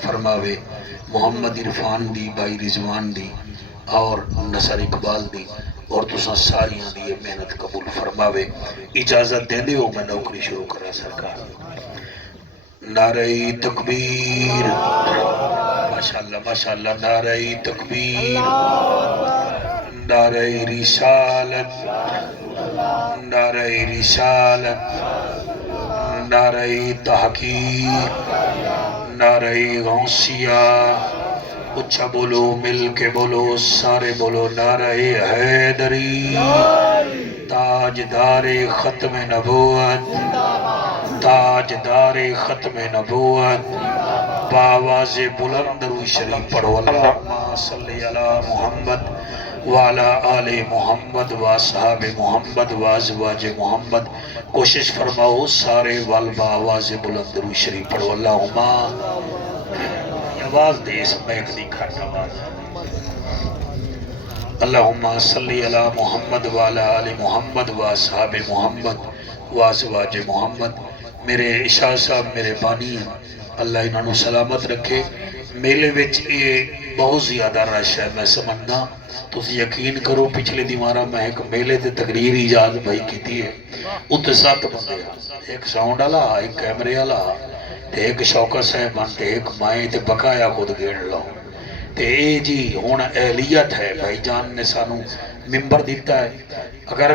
فرماوے محمد عرفان دی بائی رضوان دی اور نصر اقبال دی اور تساں ساریاں دی یہ محنت قبول فرماوے. اجازت دے دیو میں نوکری شروع کرا سرکار. نعرہ تکبیر ماشاءاللہ ماشاءاللہ. نعرہ تکبیر، نعرہ رسالت، نعرہ رسالت، نعرہ تحقیق، نعرہ غوثیہ. اچھا بولو، مل کے بولو، سارے بولو. نعرہ حیدری، تاجدار ختم نبوت، تاجدار ختم نبوت. باواز بلند روی شریف پڑھو. اللہم صلی علی محمد وعلی آل محمد واصحاب محمد وازواج محمد. کوشش فرماؤ سارے والبا آواز بلند روی شریف پڑھو. اللہم آواز دے اس بیک دی کھٹ آواز. اللہم صلی علی محمد وعلی آل محمد واصحاب محمد وازواج محمد. میرے اشاہ صاحب میرے بانی ہیں، اللہ انہوں نے سلامت رکھے. میلے وچ یہ بہت زیادہ رش ہے میں سمجھنا. تو یقین کرو پچھلے دیوارہ میں ایک میلے تے تقریر ایجاد بھائی کی تھی ہے. اتنے 7 بندے ہیں، ایک ساؤنڈ والا، ایک کیمرے والا، ایک شوکت صاحب تے ایک مائیں تے بقایا خود گیڑ لاؤ. تے اے جی ہون اہلیت ہے. بھائی جان نے سانو ممبر دیتا ہے. اگر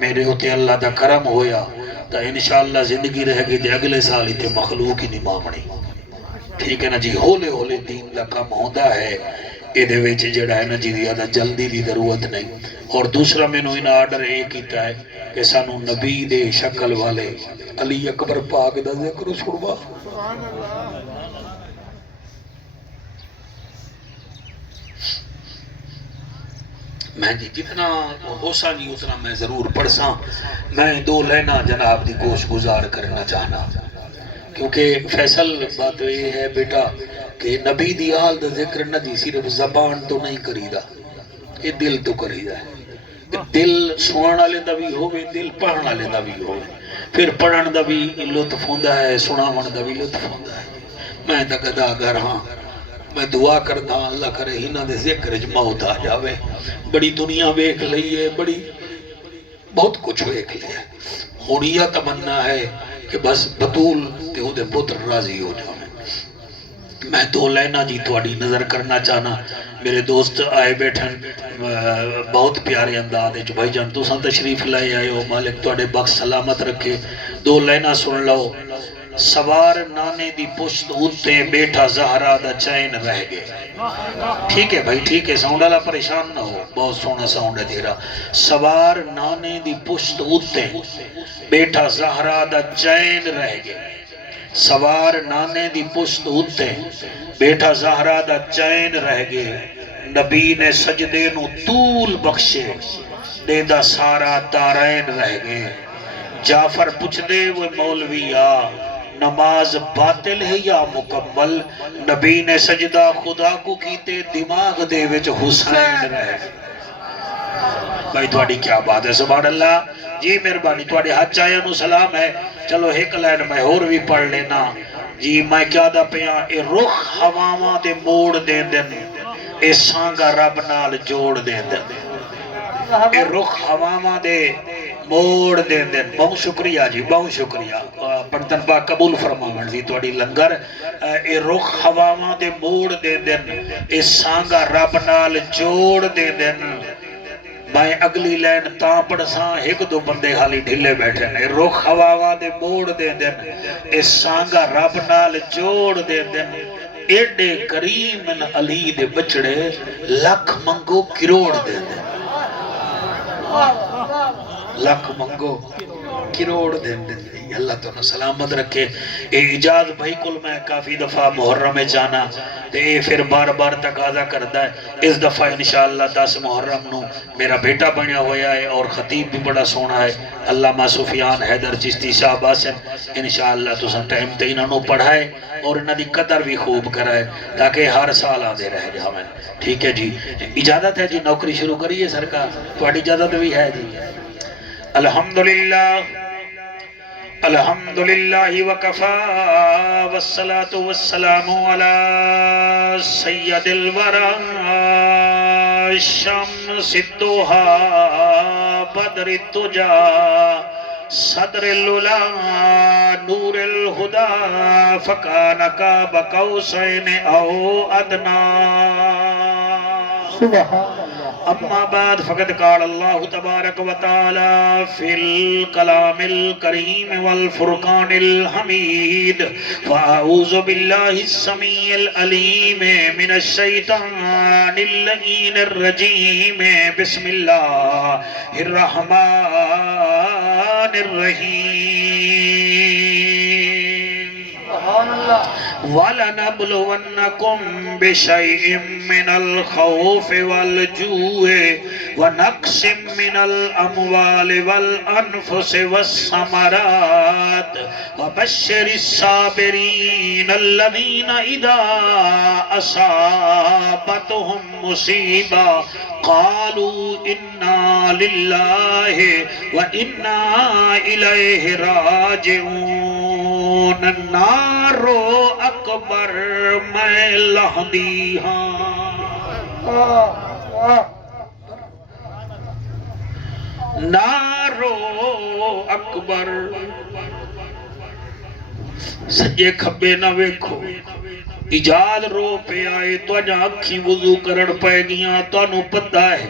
میرے ہوتے اللہ دا کرم ہویا تو انشاءاللہ زندگی رہ گئی دے اگلے سال ہی تے مخلوق ہی نہیں مامنی. ٹھیک ہے نا جی. ہولے ہولے دین دا کم ہوتا ہے. اے دے ویچ جڑا ہے نا جی زیادہ جلدی دی ضرورت نہیں. اور دوسرا میں نے انہا آرڈر یہ کیتا ہے کہ سانو نبی دے شکل والے علی اکبر پاک دا ذکر سنوا. میں جی جتنا ہو سا نہیں اتنا میں ضرور پڑھ سا. میں 2 لینا جناب دی گوش گزار کرنا چاہنا. کیونکہ فیصل بات یہ ہے بیٹا کہ نبی دی آل دا ذکر نہ دی صرف زبان تو نہیں کریدا، یہ دل تو کریدا ہے. دل سنانا لے دا بھی ہوئے، دل پڑھنا لے دا بھی ہوئے. پھر پڑھن دا بھی لطف ہوندہ ہے، سناون دا بھی لطف ہوندہ ہے. میں تا گدا گر ہاں. میں دعا کرتا اللہ کرے ہنہ دے ذکر موت آ جاوے. بڑی دنیا بیک لئیے، بڑی بہت کچھ بیک لئیے. ہونیا تمنا ہے کہ بس بطول تے ہو دے پتر راضی ہو جاوے. میں 2 لینا جی تھوڑی نظر کرنا چاہنا. میرے دوست آئے بیٹھن بہت پیارے انداز ہے. بھائی جان تو سن تشریف لائے آئے ہو، مالک توڑے بخش سلامت رکھے. 2 لینا سن لو. سوار نانے دی پشت ہوتے بیٹھا زہرہ دا چین رہ گئے. ٹھیک ہے بھائی ٹھیک ہے، ساؤنڈ والا پریشان نہ ہو، بہت سونا ساؤنڈ ہے تیرا. سوار نانے دی پشت ہوتے بیٹھا زہرہ دا چین رہ گئے. سوار نانے دی پشت ہوتے بیٹھا زہرہ دا چین رہ گئے. نبی نے سجدے نو طول بخشے دے دا سارا دارین رہ گئے. جعفر پوچھ دے وہ مولوی آ نماز باطل ہے یا مکمل. نبی نے سجدہ خدا کو کیتے دماغ دے وچ حسین رہ. بھائی تھوڑی کیا بات ہے، سبحان اللہ جی. مہربانی تھوڑے ہاتھ چاہیے نو سلام ہے. چلو ایک لائن میں اور بھی پڑھ لینا جی. میں کیا دا پیاں اے رخ ہواواں دے موڑ دے دن، اے سانگا رب نال جوڑ دے دن. اے رخ ہواواں دے موڑ دے دن. بہت شکریہ جی، بہت شکریہ. پڑھتن پاک قبول فرماون جی توڑی لنگر. اے رخ ہواواں دے موڑ دے دن، اے سانگا رب نال جوڑ دے دن. میں اگلی لین تاں پڑھساں 1-2 بندے حالی ڈھلے بیٹھے ہیں. رخ ہواواں دے موڑ دے دن، اے سانگا رب نال جوڑ دے دن. ایڈے کریم علی دے بچڑے لکھ منگو کروڑ دے دن. لکھ منگو کروڑ دن دن. اللہ تو نہ سلامت رکھے. اے اجاز بھائی کل میں کافی دفعہ محرم جانا تے اے پھر بار بار تقاضا کرتا ہے. اس دفعہ انشاءاللہ 10 محرم نو میرا بیٹا بنیا ہویا ہے اور خطیب بھی بڑا سونا ہے علامہ سفیان حیدر چشتی صاحب آسن. انشاءاللہ تو سن ٹائم تے انہوں پڑھائے اور انہوں دی قدر بھی خوب کرائے تاکہ ہر سال آدھے رہ جاویں. ٹھیک ہے جی. اجازت ہے جی نوکری شروع کریے سرکار؟ تھوڑی اجازت بھی ہے جی. الحمدللہ الحمد لله وكفى والصلاة والسلام على سيد الورى الشمس الضحى بدر الدجى صدر العلا نور الهدى فكان قاب قوسين أو أدنى سبحان اما بعد فقد قال الله تبارك وتعالى في الكلام الكريم والفرقان الحميد فأعوذ بالله السميع العليم من الشيطان اللعين الرجيم بسم الله الرحمن الرحيم سبحان الله وَلَنَبْلُوَنَّكُمْ بِشَيْءٍ مِّنَ الْخَوْفِ وَالْجُوعِ وَنَقْصٍ مِّنَ الْأَمْوَالِ وَالْأَنفُسِ وَالثَّمَرَاتِ وَبَشِّرِ الصَّابِرِينَ الَّذِينَ إِذَا أَصَابَتْهُم مُّصِيبَةٌ قالوا إنا لله وإنا إليه راجعون النار أكبر میں لہدی ہاں نارو اکبر سجے کھبے نہ ویکھو ایجاد رو پہ آئے تو اجا اکھی وضو کرن پہ گیاں تو انہوں پتہ ہے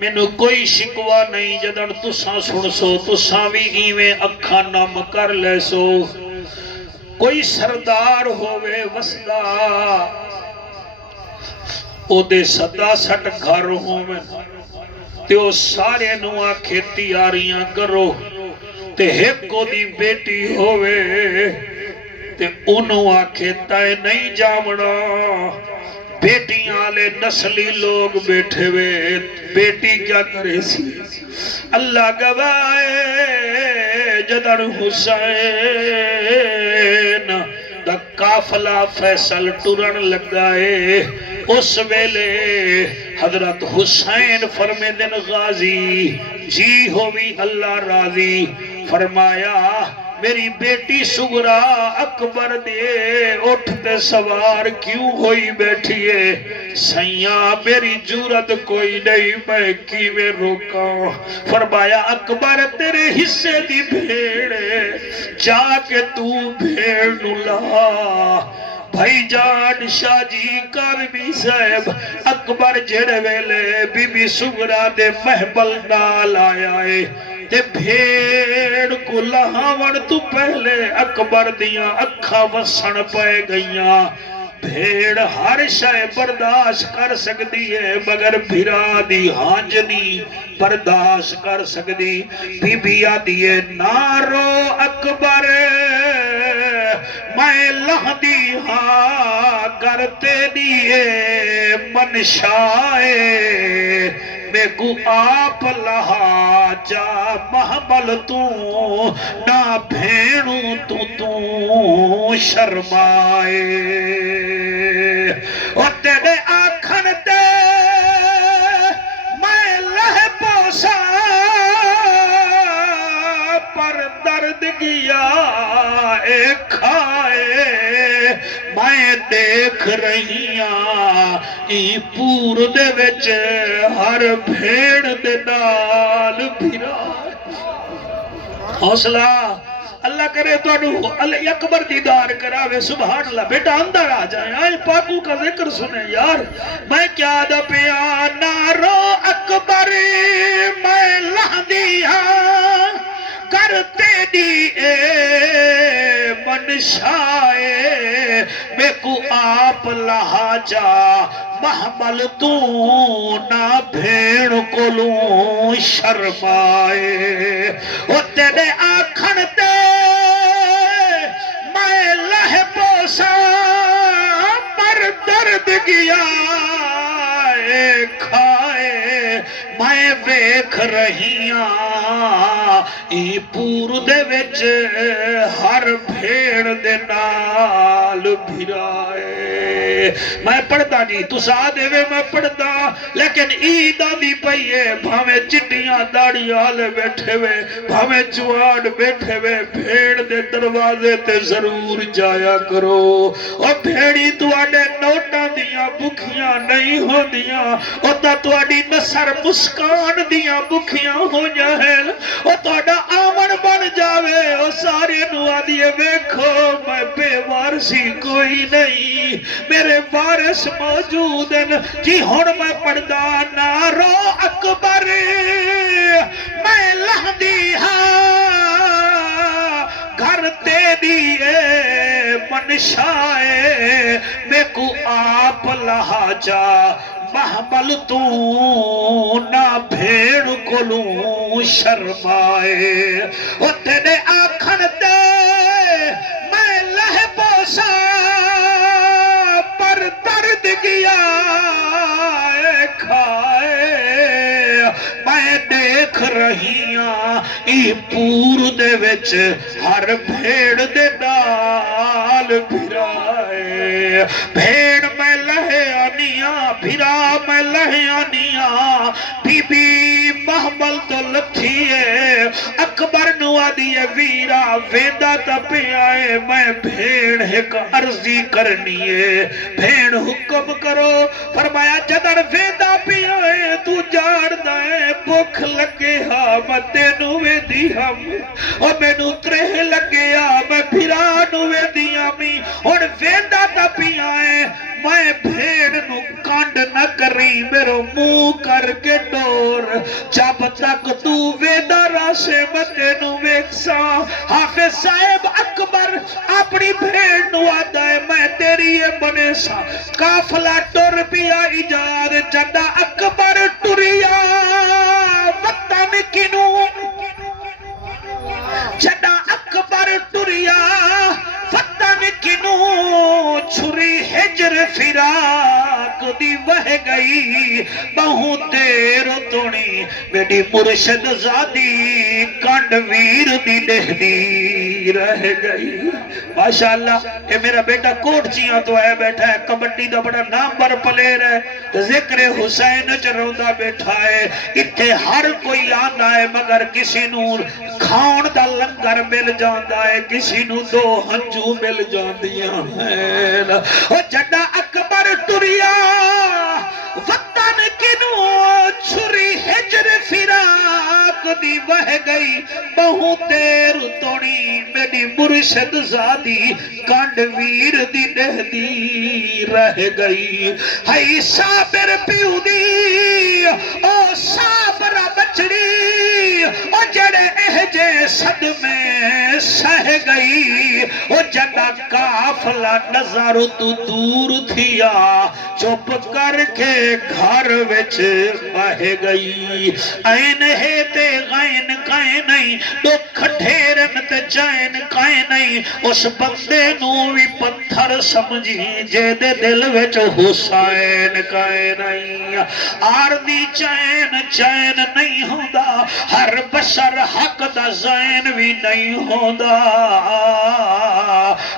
میں نو کوئی شکوا نہیں جدن تساں سن سو تساں بھی ایویں اکھا نم کر لے سو کوئی سردار ہوئے وسدا او دے صدا سٹ گھر ہوئے تے او سارے نو آکھے تیاریاں کرو تے ایک کو دی بیٹی ہوئے تے انہوں آکھے تائے نہیں جامنا بیٹیاں آلے نسلی لوگ بیٹھے ہوئے بیٹی کیا کرے سی اللہ گوائے جدر حسین دا قافلہ فیصل ٹرن لگائے اس ویلے حضرت حسین فرمے دن غازی جی ہوئی اللہ راضی فرمایا میری بیٹی سغرا اکبر دے اٹھتے سوار کیوں ہوئی بیٹھئے سیاں میری جورت کوئی نہیں میں کی میں روکا فرمایا اکبر تیرے حصے دی بھیڑے جا کے تو بھیڑ نلا بھائی جان شاہ جی کارمی صاحب اکبر جڑے ویلے بی بی سغرا دے محبل نال آیا ہے تے بھیڑ کو لہاون تو پہلے اکبر دیاں اکھا وسن پائے گئیاں بھیڑ ہر شے برداشت کر سکتی ہے مگر بھرا دی ہانجنی برداشت کر سکتی بی بی آدھی نارو اکبر میں لہدی ہاں کرتے دیئے منشائے میں کو آپ لہا جا محمل تو نہ بھینوں تو شرمائے اور تیرے آکھن تے میں لہ پوسا پر درد گیا اے کھائے میں دیکھ رہی ہاں ای پور دے وچ ہر بھیڑ دے نال بھرا حوصلہ اللہ کرے تو اللہ اکبر دیدار کراوے سبحان اللہ بیٹا اندر آ جائیں آئے پاکو کا ذکر سنیں یار میں کیا دا پیا نارو اکبر میں لہدی ہاں کرتے دی اے منشائے میں کو آپ لہا جا محمل تو نہ بھیڑ کو لوں شرمائے وہ تیرے آکھن تے میں لہ پوسا پر درد گیا اے کھائے میں ویکھ رہیاں ای پور دے وچ ہر بھیڑ دے نال بھرائے میں پڑھتا نہیں تسا دے وے میں پڑھتا لیکن عید آدھی پئیے بھاویں چٹیاں داڑی آلے بیٹھے وے بھاویں جوان بیٹھے وے بھیڑ دے دروازے تے ضرور جایا کرو اور بھیڑی تواڈے نوٹاں دیاں بکھیاں نہیں ہو دیاں اور تا تواڈی نصر مسکان دیاں بکھیاں ہو جائیں اور تواڈا آمن بن جاوے اور سارے نو آدھیے ویکھو میں بے وارسی کوئی نہیں میرے وارث موجود ہیں جی ہن میں پڑھدا نارو اکبر میں لہدی ہاں گھر تیری منشائے میں کو آپ لہا جا محمل تو نہ بھیڑ کلوں شرمائے وہ تیرے آکھن دے میں لہ پوسا پر درد گیا کھائے میں دیکھ رہیاں ای پور دے وچ ہر بھیڑ دے نال بھرائے بھیڑ میں لہے آنیاں بھرا میں لہے آنیاں بی بی محمل تو لتھیے اکبر نو آدھیے ویرا ویندہ تپے آئے میں بھیڑ ایک عرضی کرنیے بھیڑ حکم کرو فرمایا جدر ویندہ پی آئے تو جاڑ دائے بھوک لگے ہاں میں تینو ویدی ہم اور میں نو ترہ لگے ہاں میں بھرانو ویدی ہمی اور ویندہ تپی آئے میں بھیڑ نو کانڈ نہ کری میرو منہ کر کے ڈور جب تک تو ویدہ راسے متے نو ویکسا حافظ صاحب اکبر اپنی بھیڑ نو آدھا ہے میں تیری بنے سا کافلہ ٹور پیا ایجاد جدہ اکبر ٹوریا وطن کنو جدہ اکبر ٹوریا وطن کنو چھری ہجر فراق دی وہ گئی بہو تیر تونی میری مرشد زادی کانڈ ویر دی دہدی رہ گئی ماشاءاللہ اے میرا بیٹا کوٹ چیاں تو ہے بیٹھا ہے کبڈی دا بڑا نام بر پلیر ہے ذکر حسین چروندہ بیٹھا ہے اتھے ہر کوئی آندہ ہے مگر کسی نور کھاؤن دا لنگر مل جاندہ ہے کسی نو دو ہنجو مل جاندیاں ہیں اور جڈا اکبر ٹوریا وطن کنو چھری ہجر فراق دی وہ گئی بہو تیر توڑی میری مرشد زادی کانڈ ویر دی دہدی رہ گئی ہائی صابر پیو دی او صابر بچڑی او جڑے احجے صد میں سہ گئی او جڑا کافلہ نظر تو دور تھیا چپ کر کے گھر وچ بہ گئی این ہے تے غین کائیں نہیں دکھ ڈھیرن تے جائن کائیں نہیں اس بندے نوی پتھر سمجھی جے دے دل وچ حسین کائیں نہیں آردی چین چین نہیں ہوندا ہر بشر حق دا زین بھی نہیں ہوندا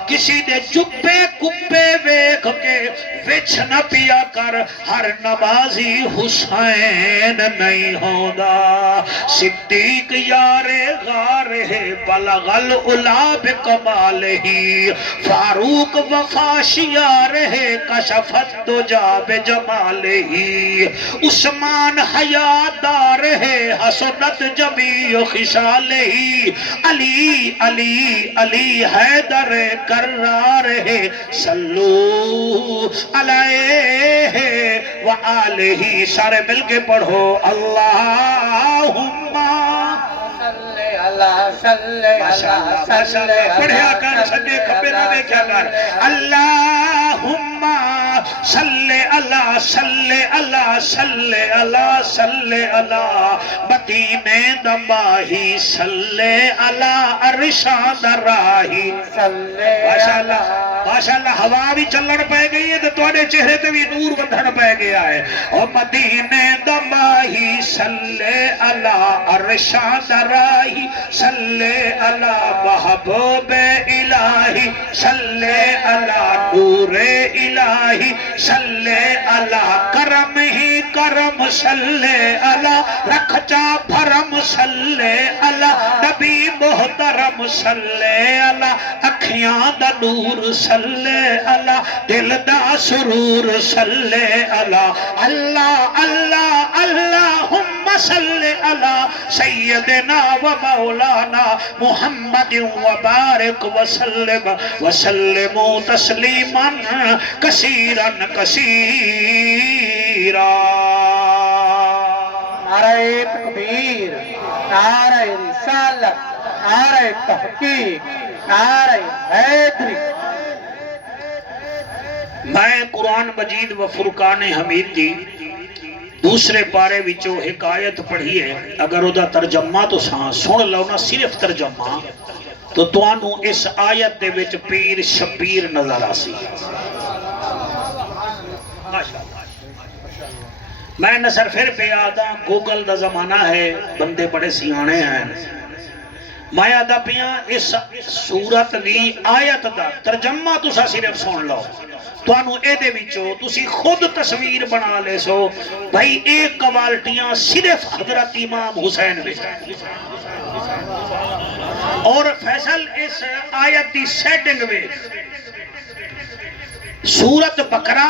کسی دے چپے کپے ویکھ کے وچ نہ پیا کر ہر نمازی حسین نہیں ہوندا صدیق یار غار ہے بلغ العلا بکمالہی فاروق وفاش یار ہے کشفت دجا بجمالہی عثمان حیادار ہے حسنت جمیع خشالہی علی علی علی حیدر کرار ہے صلو علیہ وآلہ سارے مل کے پڑھو اللہم پڑھیا کر سجے کھپے نہ دیکھا کر اللہم صلی اللہ صلی اللہ صلی اللہ صلی اللہ مدینے دماہی صلی اللہ ارشاد راہی ماشاءاللہ ماشاءاللہ ہوا بھی چلن پہ گئی ہے تو دے چہرے تے بھی نور بدھن پہ گیا ہے او مدینے دا ماہی صلی اللہ ارشاد راہی صلی اللہ محبوب الہی صلی اللہ نور الہی صلی اللہ کرم ہی کرم صلی اللہ رکھ جا بھرم صلی اللہ نبی محترم صلی اللہ اکھیاں دا نور صلی اللہ دل دا سرور صلی اللہ اللہ اللہ اللہم صلی اللہ سیدنا و مولانا محمد و بارک وسلم وسلموا تسلیما کثیرا کثیرا نعرہ تکبیر، نعرہ رسالت، نعرہ تحقیق، نعرہ حیدری۔ میں قرآن مجید و فرقان حمید دی دوسرے پارے وچوں ایک آیت پڑھی ہے، اگر او دا ترجمہ تو سن لو نا، صرف ترجمہ تو توانو اس آیت دے وچ پیر شبیر نظر آسی۔ میں نظر پھر پہ آدھا گوگل دا زمانہ ہے، بندے بڑے سیانے ہیں، میں آدھا پیاں اس سورت دی آیت دا ترجمہ تسا صرف سن لو، توانو اے دے وچو تسی خود تصویر بنا لے سو بھائی ایک قوالٹیاں صرف حضرت امام حسین میں، اور فیصل اس آیت دی سیٹنگ میں سورت بقرہ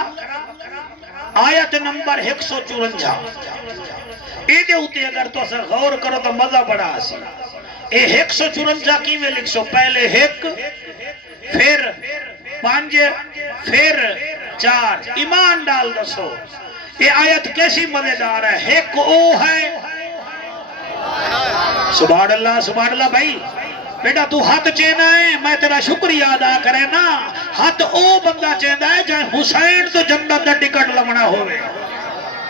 آیت نمبر 154 اے دے ہوتے اگر تو اثر غور کرو تو مزہ بڑا آسی۔ اے 154 کی میں لکھ سو، پہلے ایک پھر 5 پھر 4 ایمان ڈال دسو یہ آیت کیسی مزیدار ہے۔ ایک او ہے، سبحان اللہ بھائی بیٹا تو ہاتھ چینا ہے، میں تیرا شکریہ ادا کرے نا، ہاتھ او بندہ چینا ہے جہاں حسین تو جنت دا ٹکٹ لمنا ہوئے۔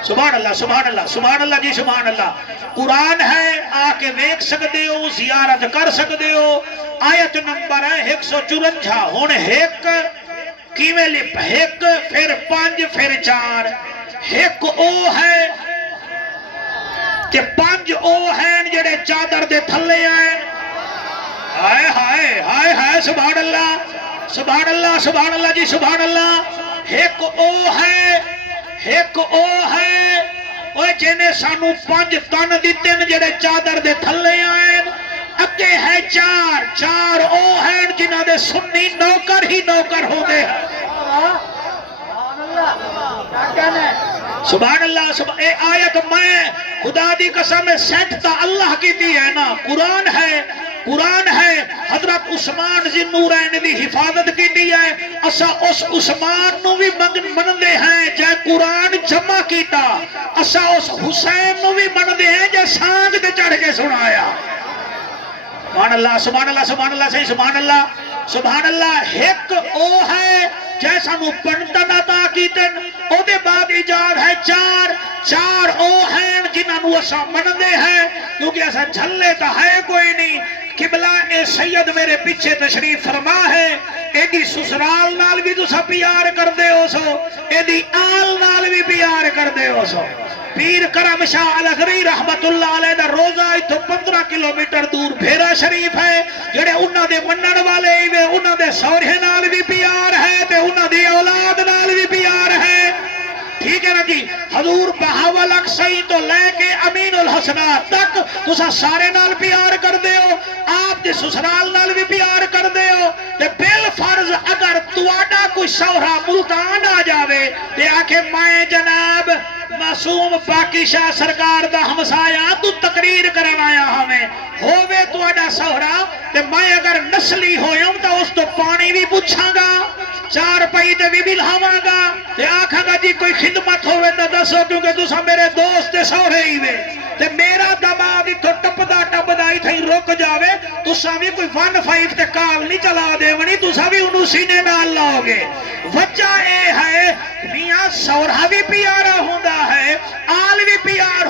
سبحان اللہ سبحان اللہ سبحان اللہ جی سبحان اللہ۔ قرآن ہے، آکے دیکھ سکتے ہو، زیارت کر سکتے ہو۔ آیت نمبر ہے 154، ہون ایک کیویں لپ، ایک پھر 5 پھر 4، ایک او ہے کہ 5 او ہیں جڑے چادر دے تھلے آئے، ہائے ہائے ہائے ہائے سبحان اللہ سبحان اللہ سبحان اللہ جی سبحان اللہ۔ ایک او ہے، ایک او ہے اوہ جنہیں سانو 5 تن دیتے ہیں جڑے چادر دے تھلے آئے، اگے ہے 4 او ہیں جنہاں دے سنی نوکر ہی نوکر ہو گئے۔ سبحان اللہ اے آیت میں خدا دی قسم سیٹ تا اللہ کی دی ہے نا، قرآن ہے حضرت عثمان ذی نورین دی حفاظت کی دی ہے، اسا اس عثمان نو بھی مندے ہیں جے قرآن جمع کیتا، اسا اس حسین نو بھی مندے ہیں جے سانگ دے چڑھ کے سنایا۔ سبحان اللہ سبحان اللہ سبحان اللہ صحیح سبحان اللہ سبحان اللہ۔ ایک او ہے جیسا نو پنڈن عطا کیتن، او دے بعد ایجاد ہے 4 او ہیں جنہاں نو اسا مندے ہیں، کیونکہ ایسا جھلے تا ہے کوئی نہیں۔ قبلہ اے سید میرے پیچھے تشریف فرما ہے، اے دی سسرال نال بھی تسا پیار کر دے ہو سو، اے دی آل نال بھی پیار کر دے ہو سو۔ پیر کرم شاہ الغری رحمت اللہ علیہ دا روزہ ایتھو 15 کلومیٹر دور بھیرا شریف ہے، جڑے انہاں دے منن والے ہوئے انہاں دے سورے نال بھی پیار ہے تے انہاں دی اولاد نال بھی پیار ہے، ٹھیک ہے نا جی۔ حضور بہاول اکسائی تو لے کے امین الحسنات تک تسا سارے نال پیار کر دے ہو، آپ دے سسرال نال بھی پیار کر دے ہو، تے بالفرض اگر تواڈا کوئی سورا ملتان آ جاوے تے آکھے میں جناب معصوم پاکی شاہ سرکار دا ہمسایا تو تقریر کرن آیا ہمیں ہووے تواڈا سورا، تے میں اگر نسلی ہویوں تا اس تو پانی بھی پوچھاں گا، 4 پئی تے بھی بلہاواں گا، تے آکھاں گا جی کوئی خدمت ہووے تے دسو، کیونکہ تسا میرے دوست تے سورے ہی وے، تے میرا دماغ اتھو ٹپدا اتھائی رک جاوے، تسا بھی کوئی 1-5 تے کال نہیں چلا دے ونی، تسا بھی انہوں سینے میں اللہ ہوگے۔ وجہ اے ہے میاں سورہ بھی پیارا ہوندہ ہے، آل بھی پیارا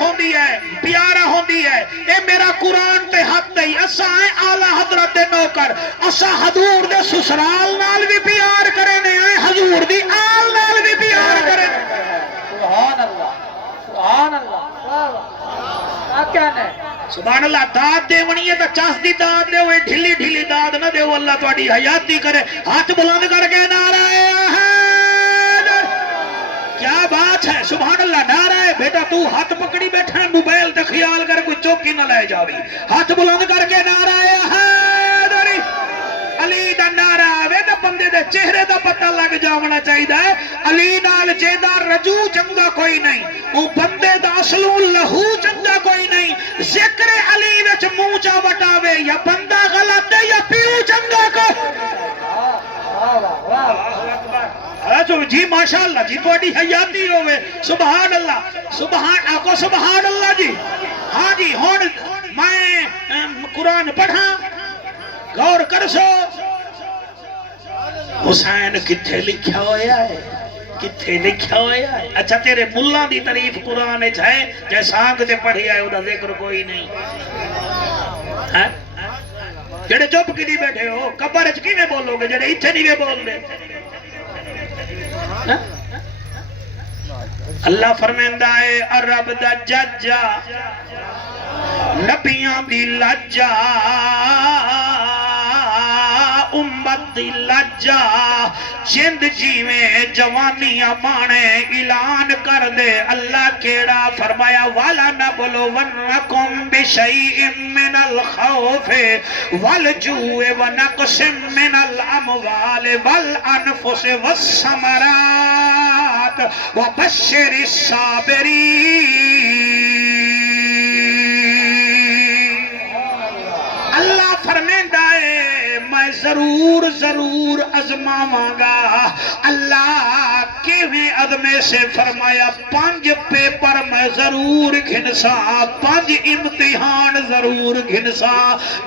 ہوندی ہے، اے میرا قرآن تے حد دئی، اسا ہیں آلہ حضرت دے نوکر، اسا حضور دے سسرال نال بھی پیار کرنے آئے، حضور دی آل نال بھی پیار کیا ہے سبحان اللہ داد دے ونی ہے تو چاس دی داد دے ہوئے ڈھلی ڈھلی داد نہ دے اللہ تواڈی حیاتی کرے ہاتھ بلند کر کے نعرہ حیدر کیا بات ہے سبحان اللہ نعرہ ہے بیٹا تو ہاتھ پکڑی بیٹھا ہے موبائل تے خیال کر کوئی چوکی نہ لے جاوی ہاتھ بلند کر کے نعرہ حیدر علی دا نعرہ آوے دا بندے دے چہرے دا پتہ لگ جاونا چاہیے علی نال جیدہ رجو چنگا کوئی نہیں وہ بندے دا اصلو لہو چنگا کوئی نہیں ذکر علی وچ موچا وٹاوے یا بندہ غلط ہے یا پیو چنگا کو جی ماشاءاللہ جی توڑی حیاتی ہوئے سبحان اللہ جی ہاں جی ہون میں قرآن پڑھا غور کر سو حسین کتھے لکھا ہویا ہے کتھے لکھا ہویا ہے اچھا تیرے ملہ دی تعریف قرآن ہے جیسا آنکھ تے پڑھی آئے وہ ذکر کوئی نہیں جڑے چپ کی نہیں بیٹھے ہو قبر کی میں بولو گے جڑے اتھے نہیں میں بول دے اللہ فرمیندہ ہے عرب دا ججا نبیاں دی لجا امت دی لجا جند جیویں جوانیاں مانے اعلان کر دے اللہ کیڑا فرمایا والا نبلونکم بشیء من الخوف والجوع ونقص من الاموال والانفس والثمرات وبشر الصابرین اللہ فرمیندہ ہے میں ضرور ازماواں گا اللہ کیویں عدمے سے فرمایا 5 پیپر میں ضرور گھنسا 5 امتحان ضرور گھنسا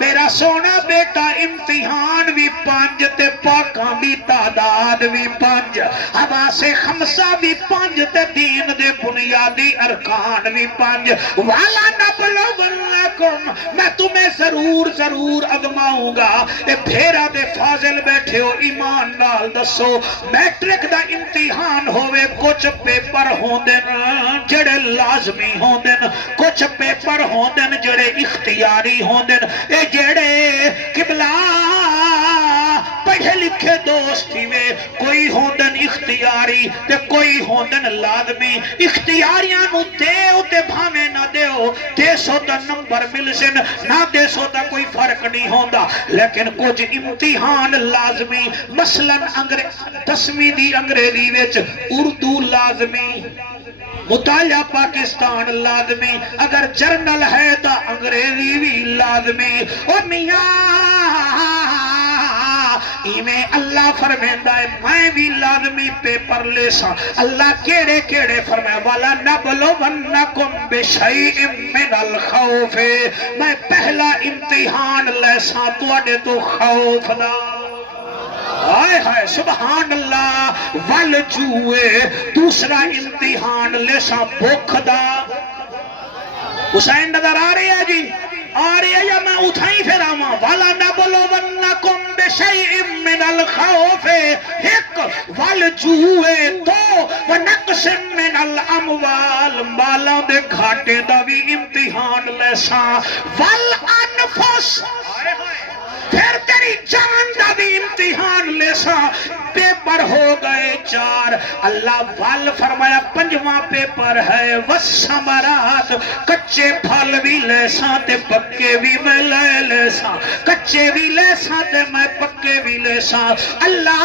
میرا سونا بیٹا امتحان بھی 5 تے پاکاں بھی تعداد بھی 5 حواس خمسہ بھی 5 تے دین دے بنیادی ارکان بھی 5 والا نبلونکم میں تمہیں ضرور ازماؤں گا اے پھیرا دے فاضل بیٹھے ہو ایمان نال دسو میٹرک دا امتحان ہوئے کچھ پیپر ہوندن جڑے لازمی ہوندن کچھ پیپر ہوندن جڑے اختیاری ہوندن اے جڑے قبلہ پڑھے لکھے دوستی میں کوئی ہوندن اختیاری تے کوئی ہوندن لازمی اختیاریاں نو دیو تے بھامے نہ دیو 300 دا نمبر ملسن نہ 300 دا کوئی فرق نہیں ہوندا لیکن کچھ امتحان لازمی مثلا 10ویں دی انگریزی وچ اردو لازمی مطالعہ پاکستان لازمی اگر جرنل ہے تا انگریزی بھی لازمی او میاں میں اللہ فرمیندہ ہے میں بھی لازمی پیپر لے سا اللہ کیڑے فرمائے والا نبلونکم بشیء من الخوف میں پہلا امتحان لے سا تواڈے تو خوف دا آئے ہائے سبحان اللہ والجوع دوسرا امتحان لے سا بھوک دا حسین نظر آ رہی ہے جی آ رہی ہے یا میں اٹھائیں پھر آواں والا نبلونکم بشیء من الخوف ایک والجوع دو ونقص من الاموال مالاں دے گھاٹے دا بھی امتحان لے سا والانفس پھر تیری جان دا بھی امتحان لے سا پیپر ہو گئے 4 اللہ وال فرمایا 5واں پیپر ہے والثمرات کچے پھل بھی لے سا تے پکے بھی میں لے سا کچے بھی لے سا تے میں پکے بھی لے سا اللہ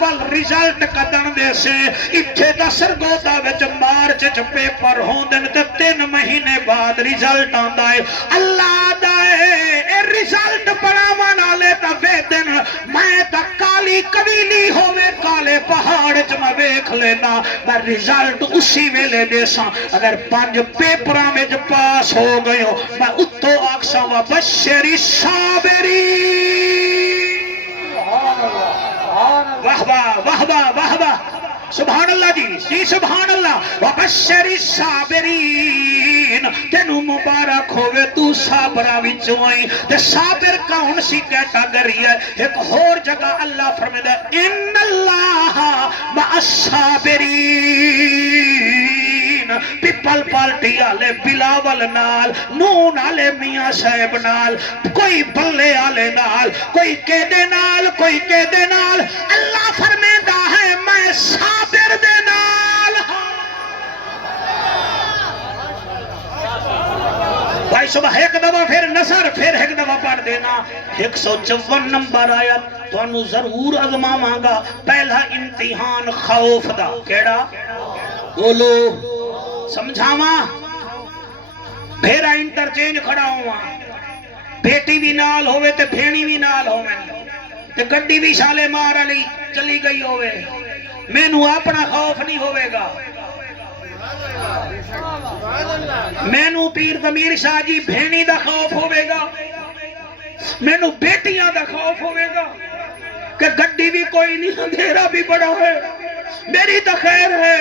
وال ریزلٹ کدن دے سے اتھے دا سرگودا وچ مارچ چ پیپر ہوندن تے 3 مہینے بعد ریزلٹ آندا ہے اللہ دا اے ریزلٹ پڑھاواں نالے تا ویدن میں تا کالی قبیلی ہوئے کالے پہاڑ چ میں ویکھ لینا میں ریزلٹ اسی ویلے دے سا اگر 5 پیپراں وچ پاس ہو گئے ہو میں اتو آکساں وبشر الصابرین واہ واہ واہ واہ سبحان اللہ جی سبحان اللہ وبشر الصابرین تینو مبارک ہوئے تو صابرہ وچوں آئی تے صابر کون سی کیٹاگری ہے ایک اور جگہ اللہ فرمائے ان اللہ مع الصابرین پیپل پارٹی والے بلاول نال، نون والے میاں صاحب نال، کوئی بلے والے نال، کوئی کیدے نال، کوئی کیدے نال، اللہ فرمیندہ ہے میں صابر دے نال ہاں۔ بھائی صبح ایک دفعہ پھر نصر، پھر ایک دفعہ پڑھ دینا 154 نمبر آیت تو انہوں ضرور ازماواں گا۔ پہلا امتحان خوف دا، کیڑا بولو سمجھاواں، بھیرا انٹرچینج کھڑا ہوا، بیٹی بھی نال ہوئے تے بھینی بھی نال ہوئے تے گڈی بھی شالے مار علی چلی گئی ہوئے، میں نو اپنا خوف نہیں ہوئے گا، میں نو پیر ضمیر شاہ جی بھینی دا خوف ہوئے گا، میں نو بیٹیاں دا خوف ہوئے گا کہ گڈی بھی کوئی نہیں، اندھیرا بھی بڑا ہے، میری تا خیر ہے۔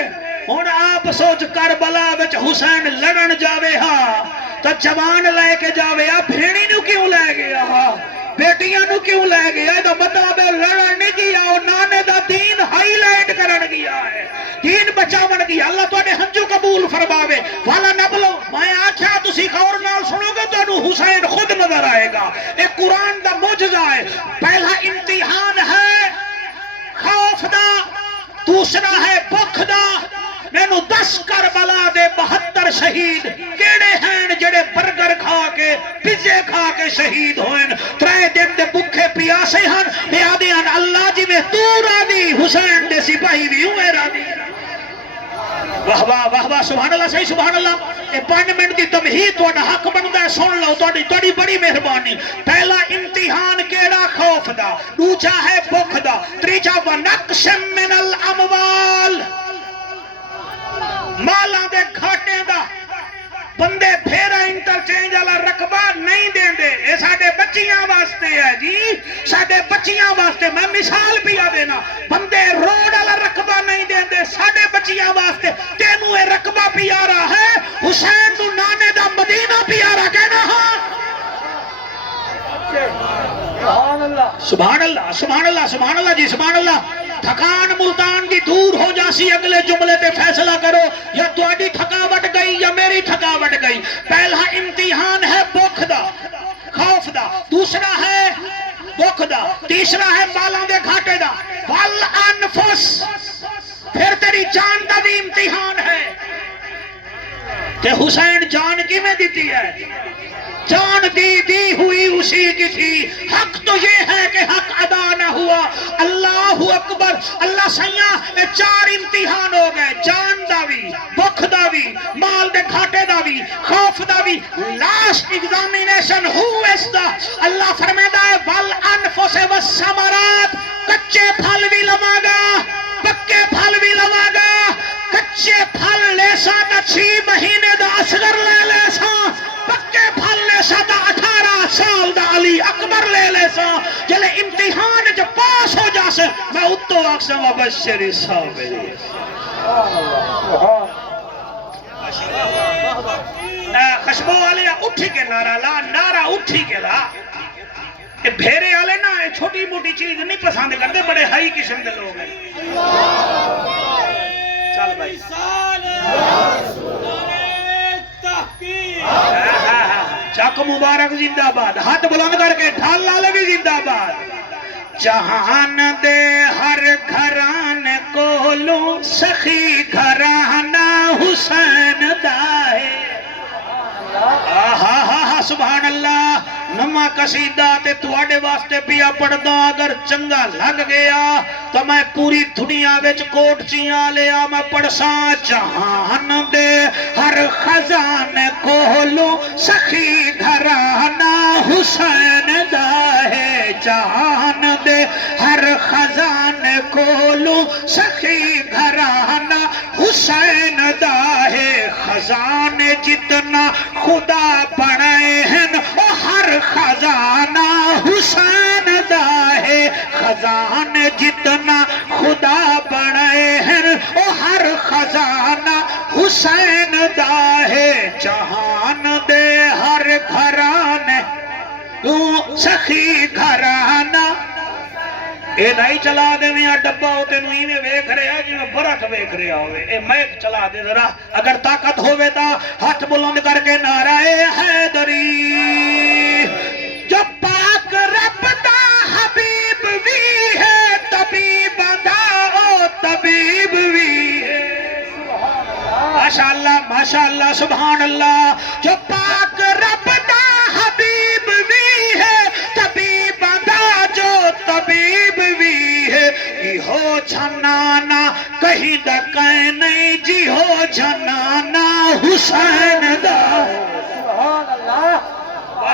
اور آپ سوچ کربلا وچ حسین لڑن جاوے ہاں تو جوان لے کے جاوے ہاں، بھینی نو کیوں لے گیا ہاں، بیٹیاں نو کیوں لے گیا ہے؟ تو مطلب لڑن نہیں گیا، اور نانے دا دین ہائی لائٹ کرن گیا ہے، دین بچاون گیا۔ اللہ تو نے ہنجو قبول فرماوے والا نبلو، میں آکھیا تسی غور نال سنو گے تو حسین خود نظر آئے گا۔ ایک قرآن دا معجزہ ہے۔ پہلا امتحان ہے خوف دا، دوسرا ہے بخ دا۔ میں نو 10 کربلا دے 72 شہید کیڑے ہیں جڑے برگر کھا کے پیزے کھا کے شہید ہوئیں، 3 دن دے بکھے پیاسے ہیں، بیادے ہیں اللہ جی میں تو راضی، حسین دے سپاہی بھی ہوئے راضی۔ واہ واہ واہ واہ، سبحان اللہ، صحیح سبحان اللہ۔ 5 منٹ دی تمہید تہاڈا حق بندا ہے، سن لو، تہاڈی بڑی مہربانی۔ پہلا امتحان کیڑا خوف دا، دوجا ہے بخ دا، تیجا ونقش من الاموال، مالاں دے گھاٹے دا۔ بندے پھیرا انٹرچینج والا رقبہ نہیں دیں دے، اے ساڈے بچیاں واسطے ہے جی، ساڈے بچیاں واسطے۔ میں مثال پیا دینا، بندے روڈ والا رقبہ نہیں دیں دے ساڈے بچیاں واسطے۔ تینوں اے رقبہ پیارا ہے، حسین نو نانے دا مدینہ پیارا کہنا ہاں۔ سبحان اللہ سبحان اللہ سبحان اللہ جی سبحان اللہ۔ تھکان ملتان دی دور ہو جاسی، اگلے جملے تے فیصلہ کرو، یا تہاڈی تھکاوٹ گئی یا میری تھکاوٹ گئی۔ پہلا امتحان ہے بخ دا، خوف دا، دوسرا ہے بخ دا، تیسرا ہے مالاں دے گھاٹے دا، والانفس، پھر تیری جان دا بھی امتحان ہے۔ تے حسین جان کی میں دیتی ہے؟ جان دی ہوئی اسی کی تھی۔ حق تو یہ ہے کہ حق ادا نہ ہوا۔ اللہ اکبر، اللہ سیاں، 4 امتحان ہو گئے، جان دا بھی، بخ دا بھی، مال دے گھاٹے دا بھی، خوف دا بھی۔ لاسٹ ایگزامینیشن ہو اس دا، اللہ فرمیدا ہے والانفس والثمرات، کچے پھل بھی لواں گا، پکے پھل بھی لواں گا۔ کچے پھل لے سا تا 6 مہینے دا اصغر لے لے سا، پکے پھل لے سا تا 18 سال دا علی اکبر لے لے سا۔ جلے امتحان جو پاس ہو جا سے میں اتو اقسم وبشر صابرین۔ خشبو والے اٹھی کے نعرہ لا، نعرہ اٹھی کے لا۔ یہ بھیرے والے نا چھوٹی موٹی چیز نہیں پسند کرتے، بڑے ہائی قسم دے لوگ ہیں۔ چل بھائی چک مبارک زندہ باد، ہاتھ بلند کر کے ڈھال لالے بھی زندہ باد۔ جہان دے ہر گھران کولوں سخی گھرانہ حسین دا ہے۔ سبحان اللہ۔ نما قصیدہ تے تواڈے واسطے پیا پڑھدا، اگر چنگا لگ گیا تو میں پوری دنیا وچ کوٹچیاں لیا میں پڑھساں۔ جہان دے ہر خزانے کولوں سخی گھرانہ حسین دا ہے۔ جہان دے ہر خزانے کولوں سخی گھرانہ حسین دا ہے۔ خزانے جتنا خدا بنائے ہیں او ہر خزانہ حسین دا ہے۔ خزانے جتنا خدا بنائے ہیں او ہر خزانہ حسین دا ہے۔ جہان دے ہر گھرانے سخی گھرانہ اے نہیں چلا دے میں ڈبا ہو تینوں ہی میں ویکھ رہا جی میں برت ویکھ رہا ہوئے اے میک چلا دے ذرا اگر طاقت ہوئے تا ہاتھ بلند کر کے نعرہ حیدری جو پاک رب دا حبیب بھی ہے طبیب دا او طبیب بھی ہے ماشاءاللہ سبحان اللہ جو پاک رب دا حبیب بھی ہے طبیب دا جو طبیب بھی ہے یہ ہو جھنانا کہیں دا کہیں نہیں جی ہو جھنانا حسین دا سبحان اللہ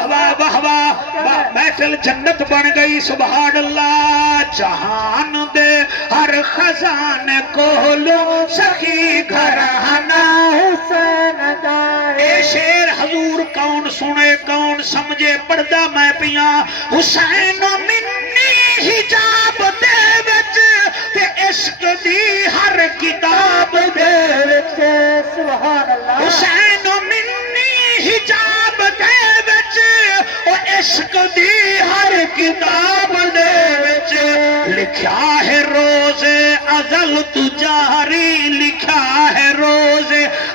واہ واہ واہ محفل جنت بن گئی سبحان اللہ جہان دے ہر خزانے کھولو سخی گھرانا حسین دا اے شیر حضور کون سنے کون سمجھے پڑھدا میں پیاں حسین منی حجاب دے وچ تے عشق دی ہر کتاب دے وچ سبحان اللہ حسین منی حجاب دے وچ او عشق دی ہر کتاب دے وچ لکھیا ہے روز ازل تو جاری لکھیا ہے روز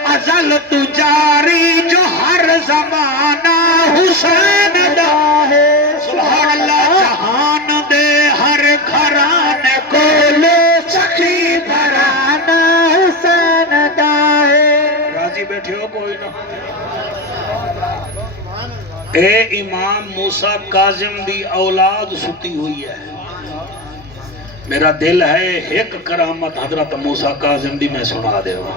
ازل تو جاری جو ہر زمانہ حسین دا ہے سبحان اللہ جہان دے ہر گھرانے کھولو سخی گھرانا حسین دا ہے راضی بیٹھے ہو کوئی نہ اے امام موسیٰ کاظم دی اولاد ستی ہوئی ہے میرا دل ہے ایک کرامت حضرت موسیٰ کاظم دی میں سنا دے ہوں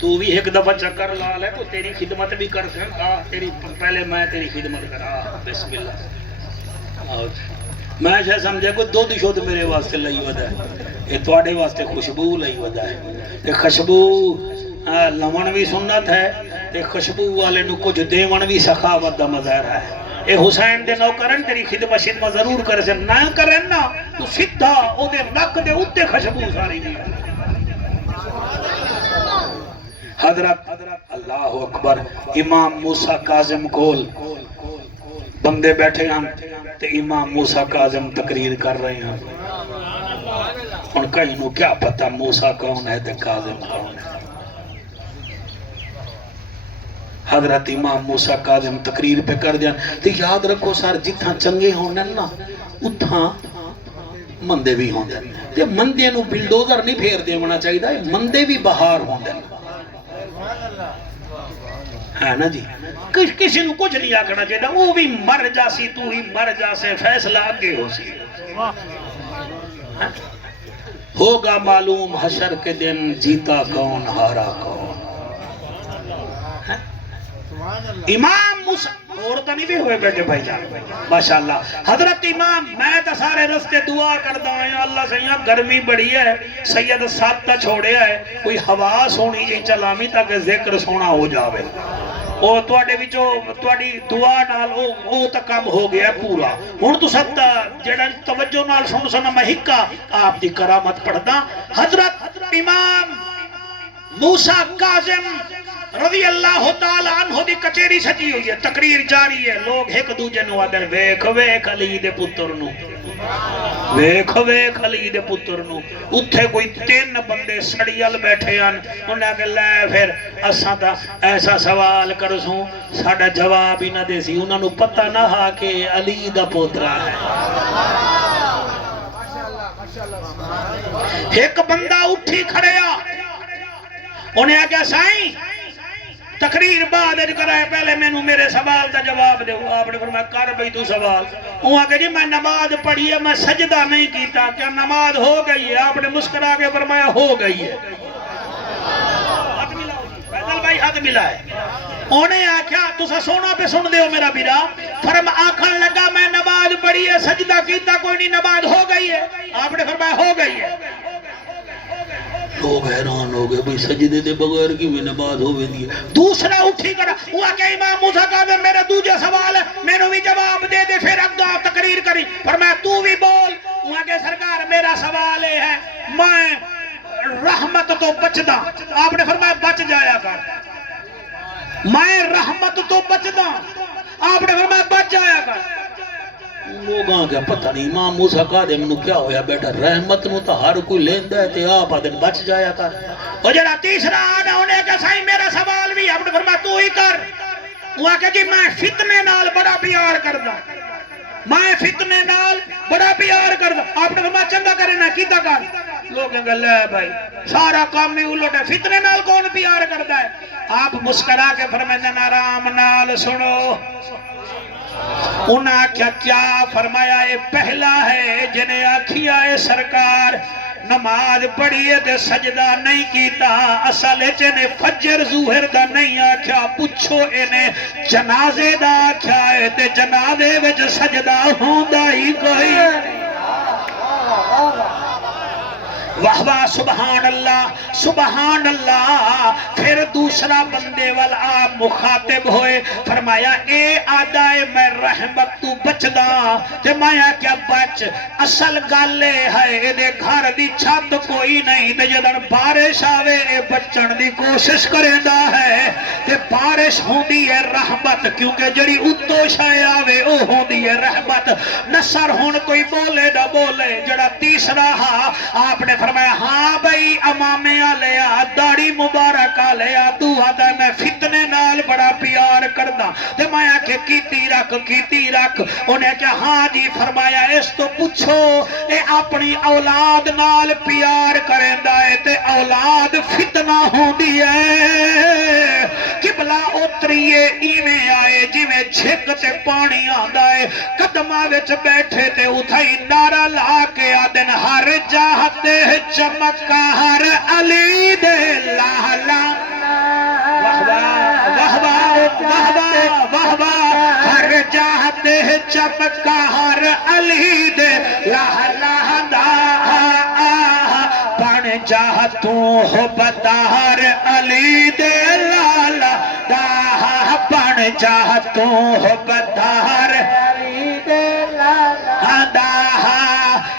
تو بھی ایک دفعہ چکر لال ہے تو تیری خدمت بھی کر سکتا تیری پہلے میں تیری خدمت کرا بسم اللہ میں ایسا سمجھے کوئی دو دشود میرے واسطے لئی ودا ہے یہ توڑے واسطے خوشبو لئی ودا ہے یہ خوشبو لمن بھی سنت ہے یہ خوشبو والے نو کچھ دیون بھی سخاوت دا مظاہرہ ہے اے حسین دے نو کرن تیری خدمت ضرور کر سے نہ کرن نا تو سدھا او دے نک دے اتے خوشبو ساری دی حضرت اللہ اکبر امام موسیٰ کاظم کول بندے بیٹھے ہیں تے امام موسیٰ کاظم تقریر کر رہے ہیں ان کہیں نو کیا پتا موسیٰ کون ہے تے کاظم کون ہے حضرت امام موسیٰ کاظم تقریر پہ کر دیا تو یاد رکھو سار جتھاں چنگے ہونے نا اتھاں مندے بھی ہوندے تے مندے نو بلڈوزر نہیں پھیر دے ہونا چاہیے مندے بھی بہار ہوندے ہے نا جی کسی نو کچھ نہیں آکھنا چاہیے وہ بھی مر جاسی تو ہی مر جاسے فیصلہ آگے ہو سی ہوگا معلوم حشر کے دن جیتا کون ہارا کون امام موسیٰ اور تو نہیں بھی ہوئے بیٹھے بھائی جان ماشاءاللہ حضرت امام میں تو سارے رستے دعا کرتا ہوں اللہ سے یہاں گرمی بڑی ہے سید ساتھ چھوڑے ہے کوئی ہوا سونی جی چلامی تاکہ ذکر سونا ہو جاوے او توڑے بھی جو توڑی دعا نال او تا کام ہو گیا پورا ہون تو ستا جیڑا توجہ نال سن سنا میں ہکا آپ دی کرامت پڑھتا حضرت امام موسیٰ کاظم رضی اللہ تعالیٰ عنہ دی کچھری سچی ہوئی ہے تقریر جاری ہے لوگ ایک دوجہ نو آدھر ویکھ ویکھ علی دے پتر نو ویکھ ویکھ علی دے پتر نو اتھے کوئی 3 بندے سڑیل بیٹھے ہیں انہیں کہ لے پھر اساں تا ایسا سوال کرسوں ساڑا جواب ہی نہ دے سی انہوں نے پتہ نہ ہا کہ علی دا پوترا ہے ایک بندہ اٹھی کھڑیا انہیں آگیا سائیں تقریر بعد کرائے پہلے میں میرے سوال دا جواب دے آپ نے فرمایا کر بھئی تو سوال وہ آگے جی میں نماز پڑھی ہے میں سجدہ نہیں کیتا کیا نماز ہو گئی ہے آپ نے مسکرا کے فرمایا ہو گئی ہے فیصل بھائی ہاتھ ملا ہے انہیں آکھا تسا سونا پہ سن دے ہو میرا بیرا فرم آکھن لگا میں نماز پڑھی ہے سجدہ کیتا کوئی نہیں نماز ہو گئی ہے آپ نے فرمایا ہو گئی ہے لوگ حیران ہو گئے بھئی سجدے دے بغیر کی میں نماز ہوئے دی دوسرا اٹھی کرا وہ کہ امام موسیٰ کاظم میرے دوجہ سوال ہے میں نے بھی جواب دے دے پھر اگا تقریر کری فرمایا تو بھی بول وہ کہ سرکار میرا سوال ہے میں رحمت تو بچدا آپ نے فرمایا بچ جایا کر میں رحمت تو بچدا آپ نے فرمایا بچ جایا کر لوگاں کا پتہ نہیں امام موسیٰ کہا دے منو کیا ہویا بیٹا رحمت نو تا ہر کوئی لیندہ ہے تے آپ آدن بچ جایا کر وہ جڑا تیسرا آنا ہونے کہ سائیں میرا سوال بھی اپنے فرما تو ہی کر وہ آکے جی میں فتنے نال بڑا پیار کردہ میں فتنے نال بڑا پیار کردہ آپ نے فرما چنگا کرے نہ کیتا کر لوگ کہیں لے بھائی سارا کام میں الٹ ہے فتنے نال کون پیار کردہ ہے آپ مسکرا کے فرمائیں آرام نال سنو انہاں کیا فرمایا اے پہلا ہے جنہیں آکھیا اے سرکار نماز پڑھیے دے سجدہ نہیں کیتا اصل جنہیں فجر ظہر دا نہیں آکھیا پوچھو انہیں جنازے دا آکھیا ہے تے جنازے وچ سجدہ ہوندہ ہی کوئی واہ واہ سبحان اللہ پھر دوسرا بندے والا مخاطب ہوئے فرمایا اے آدھائے میں رحمت تو بچدا تے مایا کیا بچ اصل گالے ہے اے دے گھر دی چھت کوئی نہیں تے جدن بارش آوے اے بچن دی کوشش کریں دا ہے تے بارش ہوندی ہے رحمت کیونکہ جڑی اتو شائے آوے او ہوندی ہے رحمت نصر ہون کوئی بولے نہ بولے جڑا تیسرا ہاں آپ نے فرمایا ہاں بھئی امامے آلیا داڑی مبارک آلیا تو آدھا میں فتنے نال بڑا پیار کردہ تے میں آکے کیتی رکھ انہیں کیا ہاں جی فرمایا اس تو پوچھو اے اپنی اولاد نال پیار کرندہ ہے تے اولاد فتنہ ہوں دی ہے قبلہ اتریے ایمیں آئے جی میں جھک تے پانی آندہ ہے قدمہ وچ بیٹھے تے اتھائی نارا لا کے آدن ہر جاہتے چمکا ہر علی دے لالا واہ ہر جاہتے چمکا ہر علی دے لالا دا بن جاہتوں ہو بدار علی دے لالا دا بن جاہتوں ہو بدار علی دے لالا دا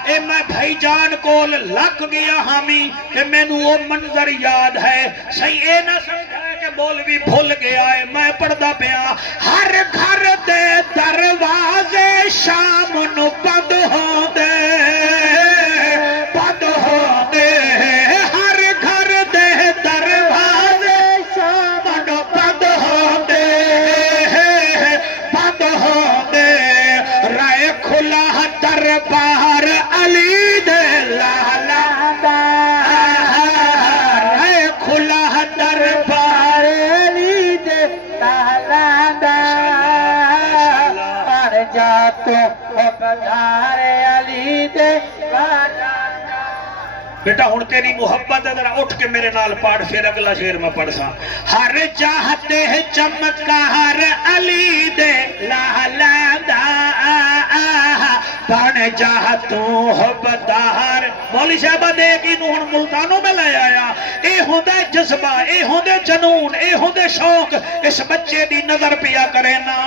اے میں بھائی جان کول لگ گیا ہمیں کہ میں نو وہ منظر یاد ہے صحیح اے نہ سمجھا ہے کہ مولوی بھول گیا ہے میں پڑھدا پیا ہر گھر دے دروازے شام نو بند ہو دے ہر گھر دے دروازے شام نو بند ہو دے رائے کھلا دربار علی دے لالا دا رائے کھلا دربار علی دے لالا دا پڑ جا تو بدار علی دے لالا بیٹا ہن تیری محبت ہے ذرا اٹھ کے میرے نال پڑھ پھر اگلا شعر میں پڑھ سا ہر چاہتے چمکا ہر علی دے لالا دا بن جاہتوں ہو بدار مولی صاحبہ دیکھ انہوں ہن ملتانوں میں لے آیا اے ہوندے جذبہ اے ہوندے جنون اے ہوندے شوق اس بچے دی نظر پیا کرے نا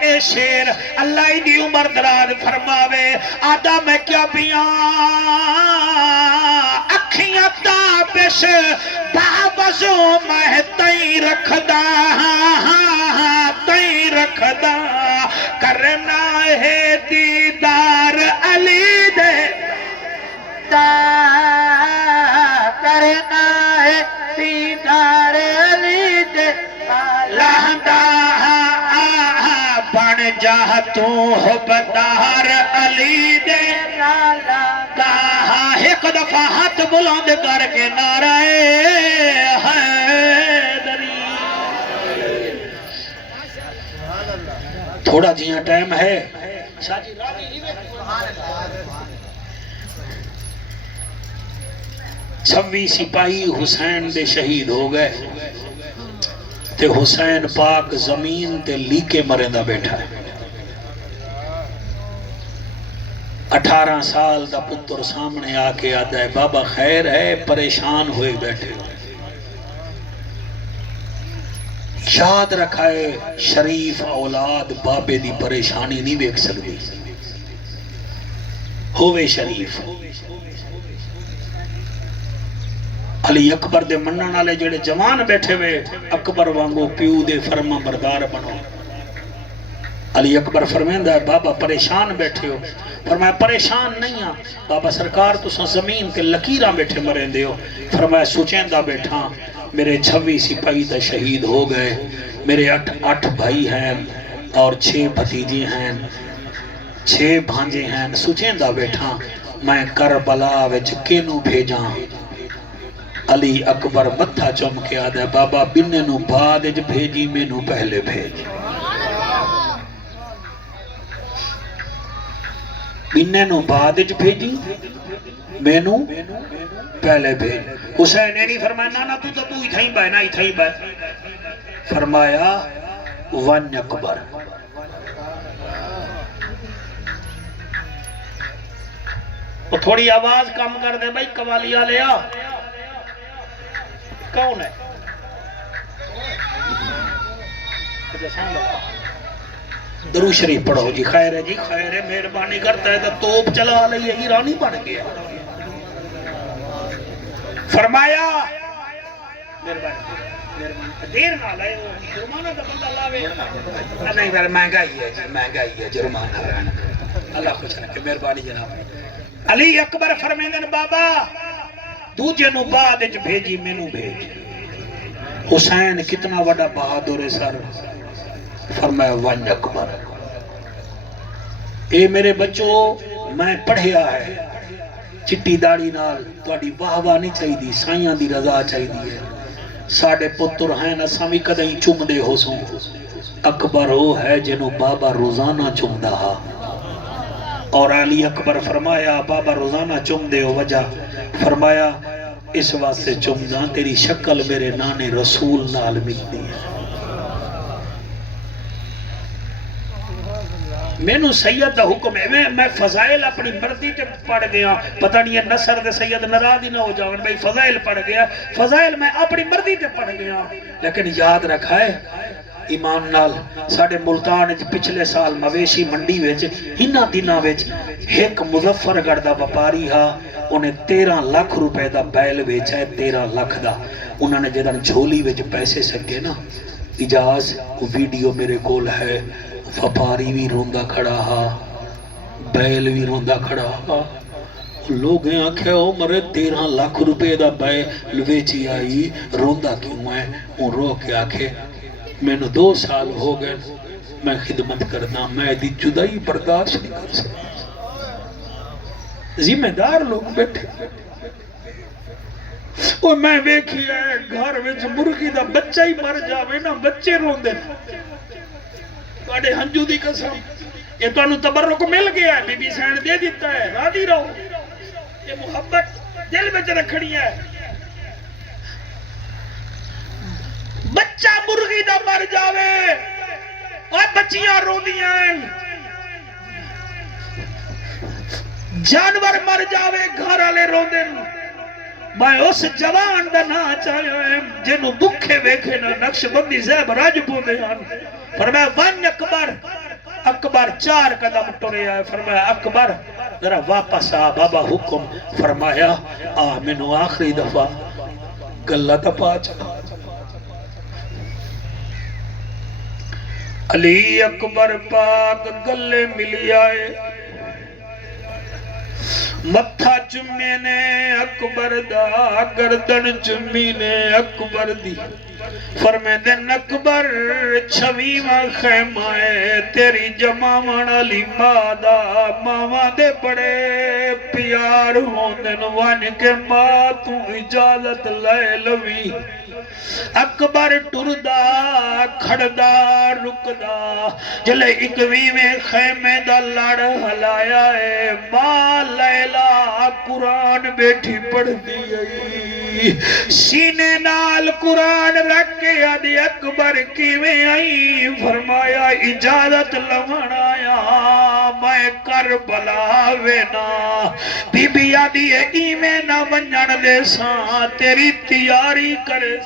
اے شیر اللہ دی عمر دراز فرماوے آدھا میں کیا پیاں اکھیاں تابش بابزوں میں تئی رکھدا تئی رکھدا کرنا ہے دیدار علی دے کرنا ہے دیدار علی دے لہندا بن جاہتوں ہو بدار علی دے کہا ایک دفعہ ہاتھ بلند کر کے نعرہ حیدری تھوڑا جیاں ٹائم ہے 26 سپاہی حسین دے شہید ہو گئے تے حسین پاک زمین تے لیکے مرندہ بیٹھا ہے 18 سال دا پتر سامنے آکے آدھا ہے بابا خیر ہے پریشان ہوئے بیٹھے یاد رکھائے شریف اولاد بابے دی پریشانی نہیں بیک سکتی ہوئے شریف علی اکبر دے منن والے جڑے جوان بیٹھے ہوئے اکبر وانگو پیو دے فرما بردار بنو علی اکبر فرمیندا ہے بابا پریشان بیٹھے ہو؟ فرمایا پریشان نہیں ہاں بابا سرکار تساں زمین تے لکیراں بیٹھے مریندے ہو۔ فرمایا سوچیندا بیٹھا میرے 26 سپاہی تے شہید ہو گئے، میرے 8 بھائی ہیں اور 6 بھتیجے ہیں، 6 بھانجے ہیں، سوچیندا بیٹھا میں کربلا وچ کینوں بھیجاں؟ علی اکبر متھا چوم کے آدھا بابا بننے نو بعد وچ بھیجی مینوں پہلے بھیج، بننے نو بعد وچ بھیجی مینوں پہلے بھیج۔ حسین نے نہیں فرمایا نا تو ہی تھیں بے نا ہی تھیں بے، فرمایا ون اکبر۔ وہ تھوڑی آواز کم کر دے بھائی قوالی والے آ کون ہے؟ درود شریف پڑھو جی، خیر ہے جی، خیر ہے، مہربانی کرتا ہے تو توپ چلا لئیے ایرانی بن گیا۔ فرمایا دیر نہ لائے جرمانہ کا بندہ لاوے نہیں پھر مہنگائی ہے جی، مہنگائی ہے، جرمانہ رہنا اللہ خوش رکھے، مہربانی جناب۔ علی اکبر فرمیندن بابا دوجے نو بعد وچ بھیجی مینوں بھیج۔ حسین کتنا وڈا بہادر ہے سر، فرمایا ون اکبر۔ اے میرے بچوں میں پڑھیا ہے، چٹی داڑی نال تہاڈی واہ واہ نہیں چاہیدی، سائیاں دی رضا چاہیدی ہے۔ ساڈے پتر ہیں اساں وی کدی چومدے ہوسوں، اکبر وہ ہے جنوں بابا روزانہ چومدا ہا۔ اور علی اکبر فرمایا بابا روزانہ چومدے ہو وجہ؟ فرمایا اس واسطے چومدا تیری شکل میرے نانے رسول نال ملدی ہے۔ مینوں سید دا حکم ہے، میں فضائل اپنی مرضی تے پڑھ گیا، پتہ نہیں ہے نصر دے سید ناراض ہی نہ ہو جاون بھائی فضائل پڑھ گیا، فضائل میں اپنی مرضی تے پڑھ گیا، لیکن یاد رکھا ہے ایمان نال ساڈے ملتان وچ پچھلے سال مویشی منڈی وچ انہاں دناں وچ ایک مظفر گڑھ دا وپاری ہا، انہیں 13 لاکھ روپے دا بیل ویچا ہے، 13 لاکھ دا۔ انہوں نے جدن جھولی وچ پیسے سکے نا اجاز وہ ویڈیو میرے کول ہے، وپاری بھی روندہ کھڑا ہا، بیل بھی روندہ کھڑا ہا۔ لوگ ہیں آنکھیں او مرے 13 لاکھ روپے دا بیل ویچی آئی روندہ کیوں ہے؟ ان رو کے آنکھیں میں نے 2 سال ہو گئے میں خدمت کرنا، میں دی جدائی برداشت نہیں کر سکتا۔ ذمہ دار لوگ بیٹھے اور میں ویکھی ہے گھر وچ مرغی دا بچہ ہی مر جاوے نا بچے روندے تواڈے ہنجو دی قسم یہ تانوں تبرک مل گیا ہے، بی بی سین دے دیتا ہے، راضی رہو، یہ محبت دل وچ رکھنی ہے۔ بچہ مرغی دا مر جاوے اور بچیاں روندیاں جانور مر جاوے گھر والے روندے، میں اس جوان دا نا چاہیے جنوں بکھے ویکھے نا نقش بندی زیب راج پوندے ہن۔ فرمایا ون اکبر، اکبر 4 قدم ٹرے آئے، فرمایا اکبر ذرا واپس آ، بابا حکم فرمایا آ مینوں آخری دفعہ گلہ تا پاچ۔ علی اکبر پاک گلے ملی آئے، متھا چمی نے اکبر دا، گردن چمی نے اکبر دی، فرمیندن اکبر 26واں خیمہ ہے تیری جماون علی مادا، ماما دے بڑے پیار ہوندن ون کے ماں تو اجازت لے لوی۔ اکبر ٹردا کھڑدا رکدا جلے 21ویں خیمے دا لڑ ہلایا ہے، ماں لیلا قرآن بیٹھی پڑھ دی آئی، سینے نال قرآن رکھ کے آدھی اکبر کیویں آئی؟ فرمایا اجازت لون آیا میں کربلا وینا، بی بی آدھی ایویں نہ ونجن دے ساں تیری تیاری کرے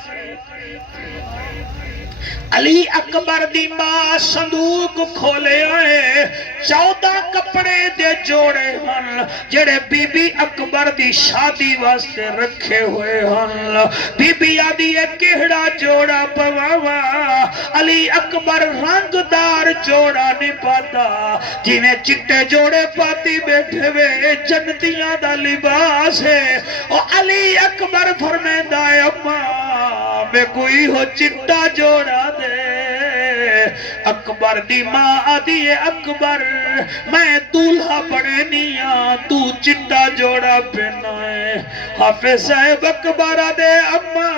علی اکبر دی ماں صندوق کھولے آئے 14 کپڑے دے جوڑے ہن جڑے بی بی اکبر دی شادی واسطے رکھے ہوئے ہن بی آدھی کہڑا جوڑا پواوا علی اکبر رنگدار جوڑا نہیں پاتا جی میں چٹے جوڑے پاتی بیٹھے ہوئے جنتیاں دا لباس ہے اور علی اکبر فرمیندہ ہے اماں میں کوئی ہو چٹا جوڑا دے اکبر دی ماں آدھی اکبر میں دولہا پڑے نیا تو چٹا جوڑا پہنا ہے حافظ صاحب اکبر آدھے اماں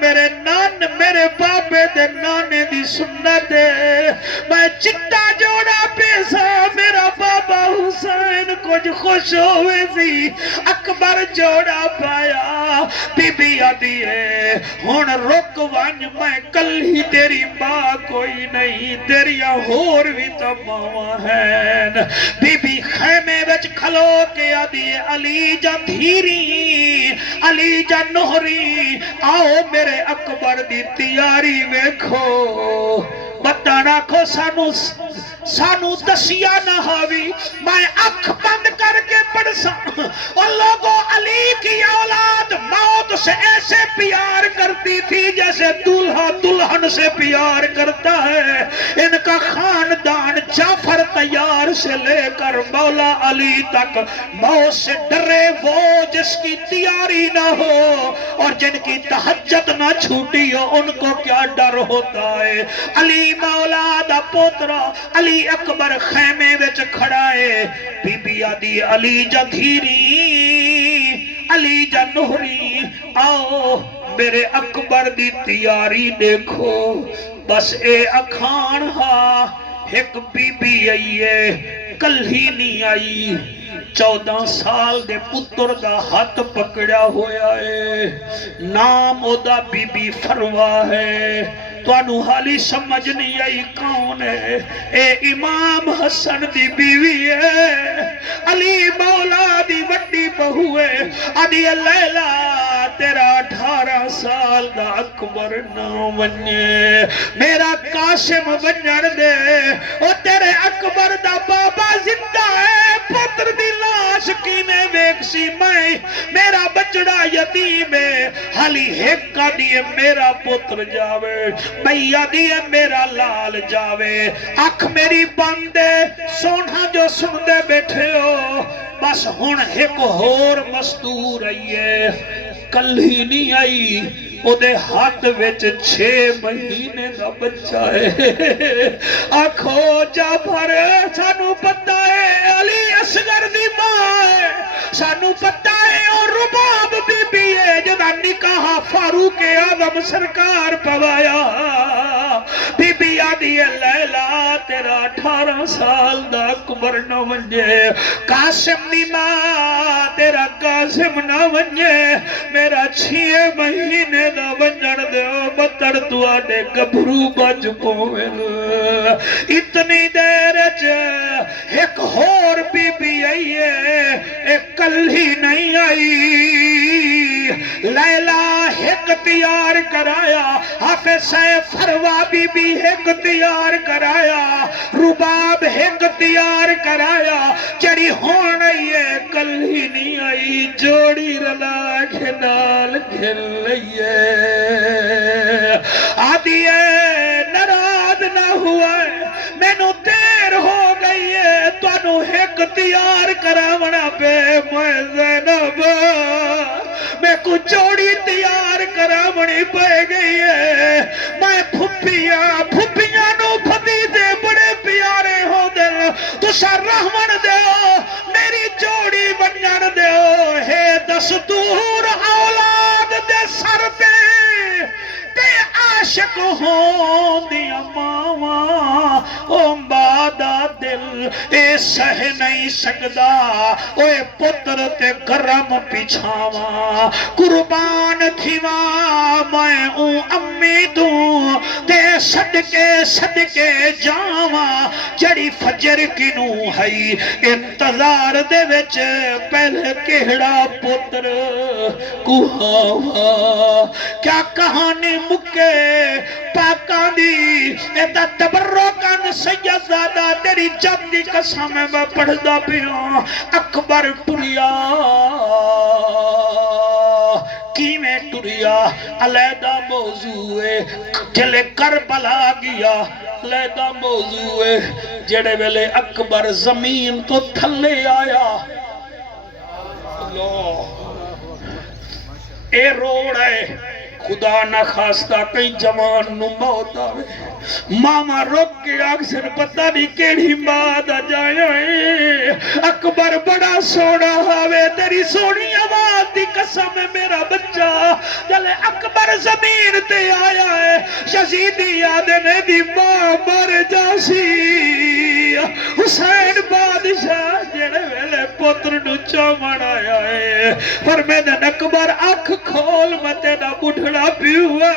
میرے نان میرے باپے دے نانے دی سنت ہے میں چٹا جوڑا پیسا میرا بابا حسین کچھ خوش ہوئے سی اکبر جوڑا پایا بی بی آدھی ہے ہون رک وانج میں کل ہی تیری ماں کوئی نہیں تیریا ہور بھی تو ماں ہے بی بی خیمے وچ کھلو کے آدھی علی جا دھیری علی جا نہری آؤ میرے اکبر دی تیاری ویکھو بتا راکھو سانو دسیا نہ ہوئی میں اکھ بند کر کے پڑھسا اور لوگوں علی کی اولاد موت سے ایسے پیار کرتی تھی جیسے دلہا دلہن سے پیار کرتا ہے ان کا خاندان جعفر تیار سے لے کر مولا علی تک موت سے ڈرے وہ جس کی تیاری نہ ہو اور جن کی تہجد نہ چھوٹی ہو ان کو کیا ڈر ہوتا ہے علی مولا دا پوترا علی اکبر خیمے وچ کھڑائے بی بی آدھی علی جا دھیری علی جا نہری آؤ میرے اکبر دی تیاری دیکھو بس اے اکھان ہا ایک بی بی آئیے کل ہی نہیں آئی 14 سال دے پتر دا ہاتھ پکڑا ہویا ہے نام او دا بی بی فروا ہے تو انو حالی سمجھ نہیں آئی کون ہے اے امام حسن دی بیوی ہے علی مولا دی وڈی بہو ہے آدھی لیلہ تیرا 18 سال دا اکبر نہ ونجے میرا قاسم ونجن دے او تیرے اکبر دا بابا زندہ ہے پتر دی لاش کی میں ویکسی میں میرا بچڑا یتیم ہے حالی ہیکا دیئے میرا پتر جاوے بھئیا دیئے میرا لال جاوے اکھ میری بندے سونا جو سن دے بیٹھے ہو بس ہن ایک ہور مستور آئیے کل ہی نہیں آئی او دے ہاتھ وچ 6 مہینے دا بچہ ہے آنکھو جعفر سانو پتہ ہے علی اصغر دی ماں ہے سانو پتہ ہے اور رباب بی بی ہے جدا نکاح فاروق اعظم سرکار پوایا بی بی آدھی لیلہ تیرا 18 سال دا اکبر نہ ونجے قاسم دی ماں تیرا قاسم نہ ونجے میرا 6 مہینے دا ونجن دے بطر تو آنے گبھرو بج پوین اتنی دیر ایک ہور بی بی آئی ہے ایک کل ہی نہیں آئی لیلہ ایک تیار کرایا حافظ فروا بی بی ایک تیار کرایا رباب ایک تیار کرایا چڑی ہون آئیے کل ہی نہیں آئی جوڑی رلا کھنال کھل لئیے آدھی ہے نراض نہ ہوا ہے میں نو دیر ہو گئی ہے تو انو ایک تیار کراونا پہ میں زینب میں کو جوڑی تیار کرامنی پہ گئی ہے میں پھپیاں نو بھتیجے بڑے پیارے ہو دل تو سر رحمن دیو میری جوڑی بنجن دیو ہے دستور اولاد دے سر پہ تے عاشق ہوں دیا ماما او بادا دل اے سہ نہیں سکدا اوے پتر تے گرم پیچھاوا قربان تھیوا میں اون امی دوں تے صدقے جاوا جڑی فجر کنوں ہئی انتظار دے وچ پہلے کہڑا پتر کوہاوا کیا کہانی مکے پاکاں دی ایتا تبرکان سیدزادہ تیری جب دی قسم میں پڑھدا پیاں اکبر ٹریا کی میں ٹریا علیحدہ موضوع ہے جلے کربلا گیا علیحدہ موضوع ہے جڑے ویلے اکبر زمین تو تھلے آیا اللہ اے روڑ ہے خدا نہ خواستہ کئی جوان نو موت آوے ماما روک کے اکثر پتہ نہیں کیڑی ماد جائے اکبر بڑا سونا ہوئے تیری سونی آواز دی قسم ہے میرا بچہ جلے اکبر زمین تے آیا ہے یزیدی آدھنے دی ماں مر جاسی حسین بادشاہ جڑے ویلے پتر نو چاون آیا ہے فرمیدن اکبر اکھ کھول متے دا بڑھڑا پیوا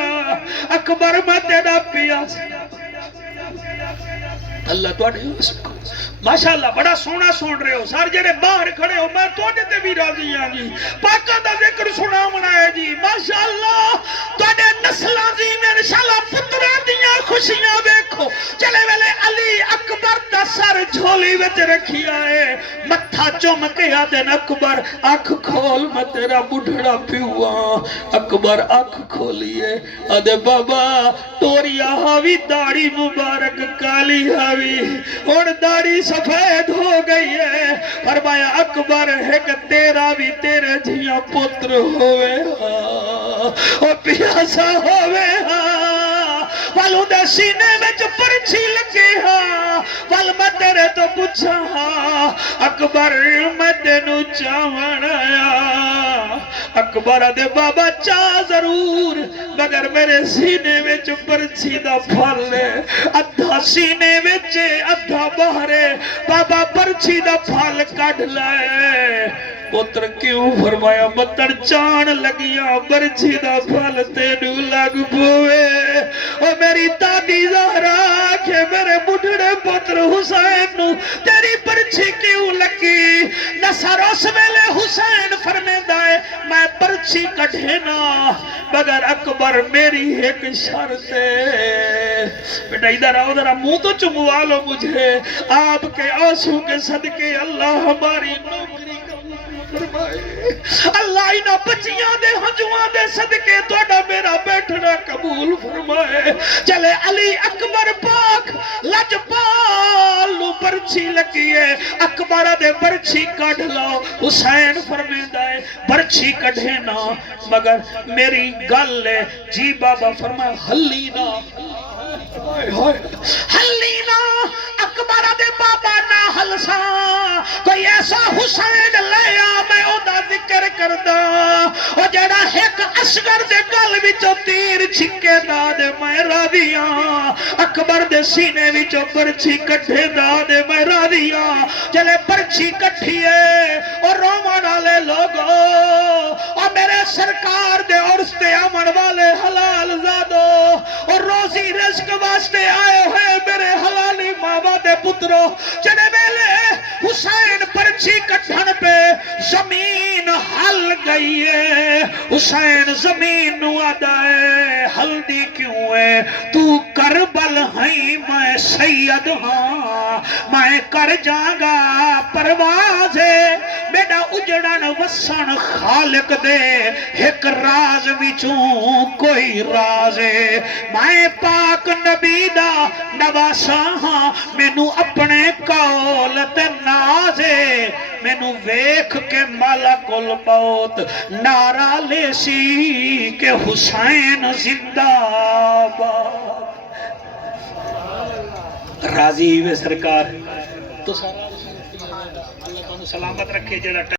اکبر متے دا پیا اللہ تو آنے ماشاءاللہ بڑا سونا سن رہے ہو سار جڑے باہر کھڑے ہو میں تو آنے تے بھی راضی ہاں جی پاکہ دا ذکر سنا منائے جی ماشاءاللہ تو آنے نسلہ جی میں انشاءاللہ پترہ دیاں خوشیاں دیکھو چلے ویلے علی اکبر دا سر جھولی وچ رکھی آئے متھا چومکے آدھن اکبر آنکھ کھول میں تیرا بڑھڑا پیوا اکبر آنکھ کھولیے آدھے بابا توریہ ہاوی داڑی مبارک کالی ہاوی اور داڑی سفید ہو گئی ہے فرمایا اکبر ہے کہ تیرا بھی تیرے جیاں پتر ہوئے اور پیاسا ہوئے والوں دے سینے میں جو پرچھی لگے وال میں تیرے تو پوچھا اکبر میں تینو چاون آیا اکبر دے بابا چاہ ضرور مگر میرے سینے میں جو پرچھی دا پھل ہے ادھا سینے میں چے ادھا باہرے بابا پرچھی دا پھل کڑ لائے پتر کیوں فرمایا متر چان لگیاں پرچھی دا پھل تینو لگ پوے اور میری دادی زہرا کہ میرے بڑھڑے پتر حسین نو تیری پرچھی کیوں لگی نصر اس ویلے حسین فرمیدہ ہے میں پرچھی کڑھینا مگر اکبر میری ایک شرط ہے بیٹا ادھر آؤ ذرا منہ تو چموا لو مجھے آپ کے آنسو کے صدقے اللہ ہماری نوکری اللہ انہا بچیاں دے ہنجوان دے صدقے توڑا میرا بیٹھنا قبول فرمائے چلے علی اکبر پاک لجپال نو پرچھی لگی ہے اکبر دے پرچھی کڑھ لاؤ حسین فرمیدہ ہے پرچھی کڑھے نا مگر میری گل ہے جی بابا فرمائے حلینا حلینا اکبر دے بابا نہ حلسا کوئی ایسا حسین لیا میں او دا ذکر کردہ او جڑا ایک اصغر دے گل وچو تیر چھکے دا دے میں راضیاں اکبر دے سینے وچو پرچھی کٹھے دا دے میں راضیاں چلے پرچھی کٹھیے اور رومان آلے لوگو اور میرے سرکار دے عرصتے امن والے حلال زادو اور روزی رزق واسطے آئے ہوئے میرے حلالی ماما دے پترو چلے میلے حسین پرچھی کٹھن پہ زمین ہل گئی ہے حسین زمین نو آدائے ہل دی کیوں ہے تو کربل ہیں میں سید ہاں میں کر جاگا پرواز ہے بیٹا اجڑن وسن خالق دے ایک راز وچوں کوئی راز ہے میں پاک نبی دا نواسا ہاں مینو اپنے کول تے نازے مینو ویکھ کے ملک الموت نعرہ لے سی کہ حسین زندہ باد راضی ہوئے سرکار تو اللہ تعالیٰ سلامت رکھے جڑا